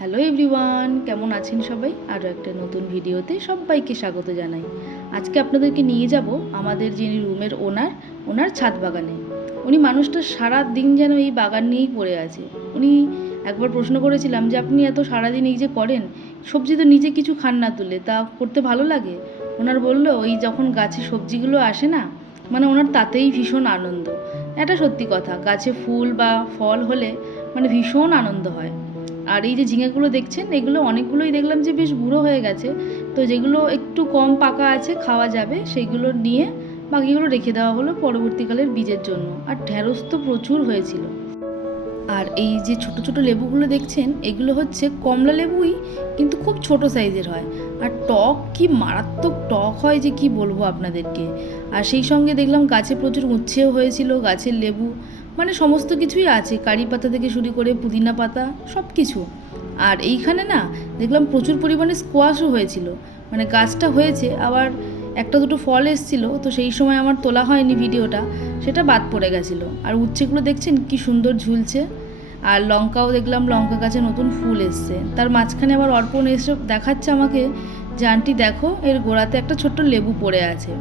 Hello everyone, কেমন আছেন সবাই? আরও একটা নতুন ভিডিওতে সবাইকে স্বাগত জানাই। আজকে আপনাদেরকে নিয়ে যাব আমাদের যিনি রুমের ওনার ছাদ বাগানে। উনি মানুষটা সারা দিন যেন এই বাগান নিয়েই পড়ে আছে। উনি একবার প্রশ্ন করেছিলাম যে আপনি এত সারাদিন এই যে করেন, সবজি তো নিজে কিছু খান না তুলে, তা করতে ভালো লাগে? ওনার বলল ওই যখন গাছে সবজিগুলো আসে না, মানে ওনার তাতেই ভীষণ আনন্দ। এটা সত্যি কথা, গাছে ফুল বা ফল হলে মানে ভীষণ আনন্দ হয়। আর এই যে ঝিঙেগুলো দেখছেন, এগুলো অনেকগুলোই দেখলাম যে বেশ বুড়ো হয়ে গেছে। তো যেগুলো একটু কম পাকা আছে, খাওয়া যাবে, সেইগুলো নিয়ে বাকিগুলো রেখে দেওয়া হলো পরবর্তীকালের বীজের জন্য। আর ঢ্যাঁড়স তো প্রচুর হয়েছিল। আর এই যে ছোট ছোট লেবুগুলো দেখছেন, এগুলো হচ্ছে কমলা লেবুই, কিন্তু খুব ছোট সাইজের হয়। আর টক কি মারাত্মক টক হয় যে কি বলবো আপনাদেরকে। আর সেই সঙ্গে দেখলাম গাছে প্রচুর উচ্ছেও হয়েছিল, গাছের লেবু, মানে সমস্ত কিছুই আছে, কারি পাতা থেকে শুরু করে পুদিনা পাতা সব কিছু। আর এইখানে না দেখলাম প্রচুর পরিমাণে স্কোয়াশও হয়েছিল, মানে গাছটা হয়েছে, আবার একটা দুটো ফল এসেছিল, তো সেই সময় আমার তোলা হয়নি ভিডিওটা, সেটা বাদ পড়ে গেছিলো। আর উচ্ছেগুলো দেখছেন কি সুন্দর ঝুলছে। আর লঙ্কাও দেখলাম, লঙ্কা গাছে নতুন ফুল এসছে। তার মাঝখানে আবার অর্পণ এসে দেখাচ্ছে আমাকে যে আন্টি দেখো, এর গোড়াতে একটা ছোট্ট লেবু পড়ে আছে।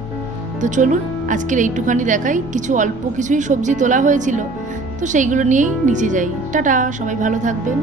তো চলুন আজকের এইটুখানি দেখাই, কিছু অল্প কিছুই সবজি তোলা হয়েছিল, তো সেইগুলো নিয়েই নিচে যাই। টাটা, সবাই ভালো থাকবেন।